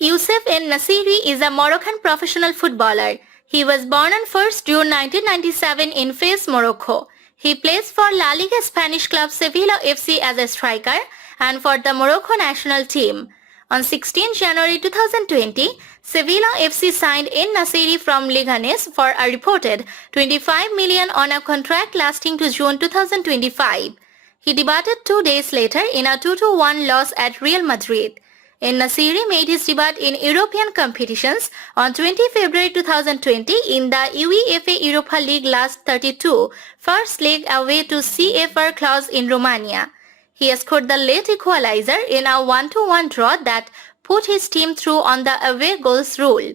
Youssef El Nasiri is a Moroccan professional footballer. He was born on 1st June 1997 in Fez, Morocco. He plays for La Liga Spanish club Sevilla FC as a striker and for the Morocco national team. On 16 January 2020, Sevilla FC signed El Nasiri from Leganés for a reported 25 million on a contract lasting to June 2025. He debuted 2 days later in a 2-1 loss at Real Madrid. El Nasiri made his debut in European competitions on 20 February 2020 in the UEFA Europa League Last 32 first leg away to CFR Cluj in Romania. He scored the late equalizer in a 1-1 draw that put his team through on the away goals rule.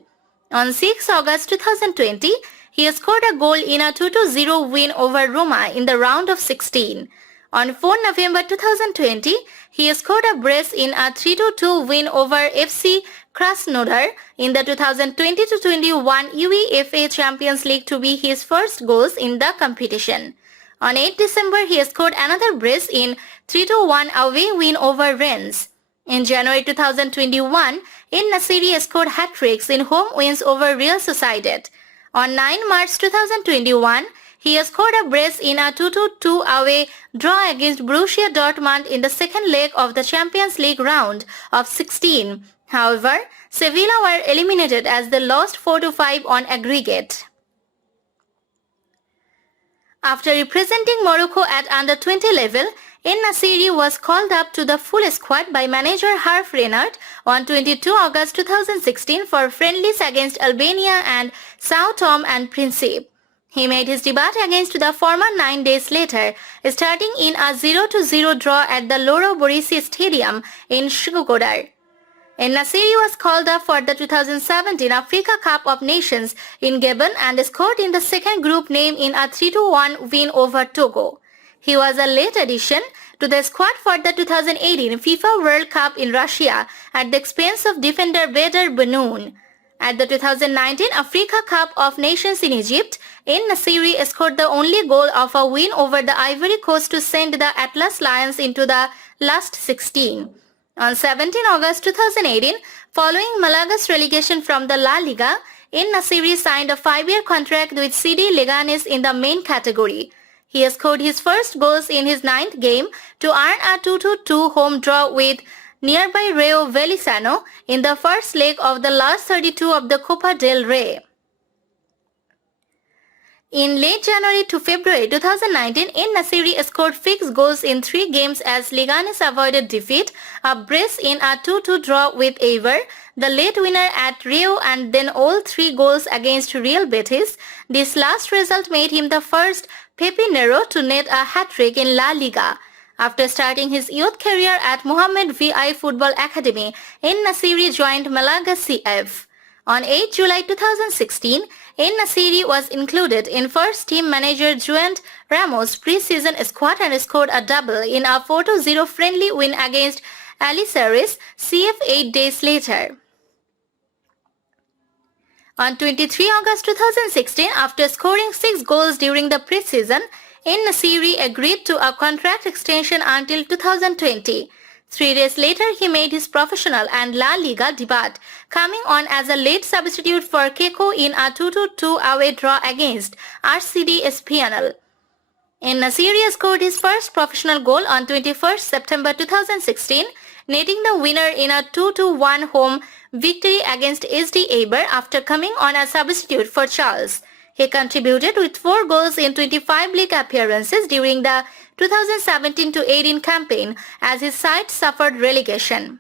On 6 August 2020, he scored a goal in a 2-0 win over Roma in the round of 16. On 4 November 2020, he scored a brace in a 3-2 win over FC Krasnodar in the 2020-21 UEFA Champions League to be his first goals in the competition. On 8 December, he scored another brace in 3-1 away win over Rennes. In January 2021, El Nasiri scored hat-tricks in home wins over Real Sociedad. On 9 March 2021, he scored a brace in a 2-2 away draw against Borussia Dortmund in the second leg of the Champions League round of 16. However, Sevilla were eliminated as they lost 4-5 on aggregate. After representing Morocco at under-20 level, El Nasiri was called up to the full squad by manager Hervé Renard on 22 August 2016 for friendlies against Albania and Sao Tome and Principe. He made his debut against the former 9 days later, starting in a 0-0 draw at the Loro Borisi Stadium in Shkodër. El Nasiri was called up for the 2017 Africa Cup of Nations in Gabon and scored in the second group name in a 3-1 win over Togo. He was a late addition to the squad for the 2018 FIFA World Cup in Russia at the expense of defender Badr Banoun. At the 2019 Africa Cup of Nations in Egypt, El Nasiri scored the only goal of a win over the Ivory Coast to send the Atlas Lions into the last 16. On 17 August 2018, following Malaga's relegation from the La Liga, El Nasiri signed a 5-year contract with CD Leganés in the main category. He scored his first goals in his 9th game to earn a 2-2 home draw with nearby Rayo Vallecano in the first leg of the last 32 of the Copa del Rey. In late January to February 2019, El Nasiri scored 6 goals in 3 games as Leganés avoided defeat, a brace in a 2-2 draw with Eibar, the late winner at Rio, and then all 3 goals against Real Betis. This last result made him the first Pepinero to net a hat-trick in La Liga. After starting his youth career at Mohamed VI Football Academy, El Nasiri joined Malaga CF. On 8 July 2016, El Nasiri was included in first-team manager Juan Ramos' pre-season squad and scored a double in a 4-0 friendly win against Algeciras CF 8 days later. On 23 August 2016, after scoring 6 goals during the pre-season, El Nasiri agreed to a contract extension until 2020. 3 days later, he made his professional and La Liga debut, coming on as a late substitute for Keco in a 2-2 away draw against RCD Espanyol. El Nasiri scored his first professional goal on 21 September 2016, netting the winner in a 2-1 home victory against SD Eibar after coming on as substitute for Charles. He contributed with 4 goals in 25 league appearances during the 2017-18 campaign as his side suffered relegation.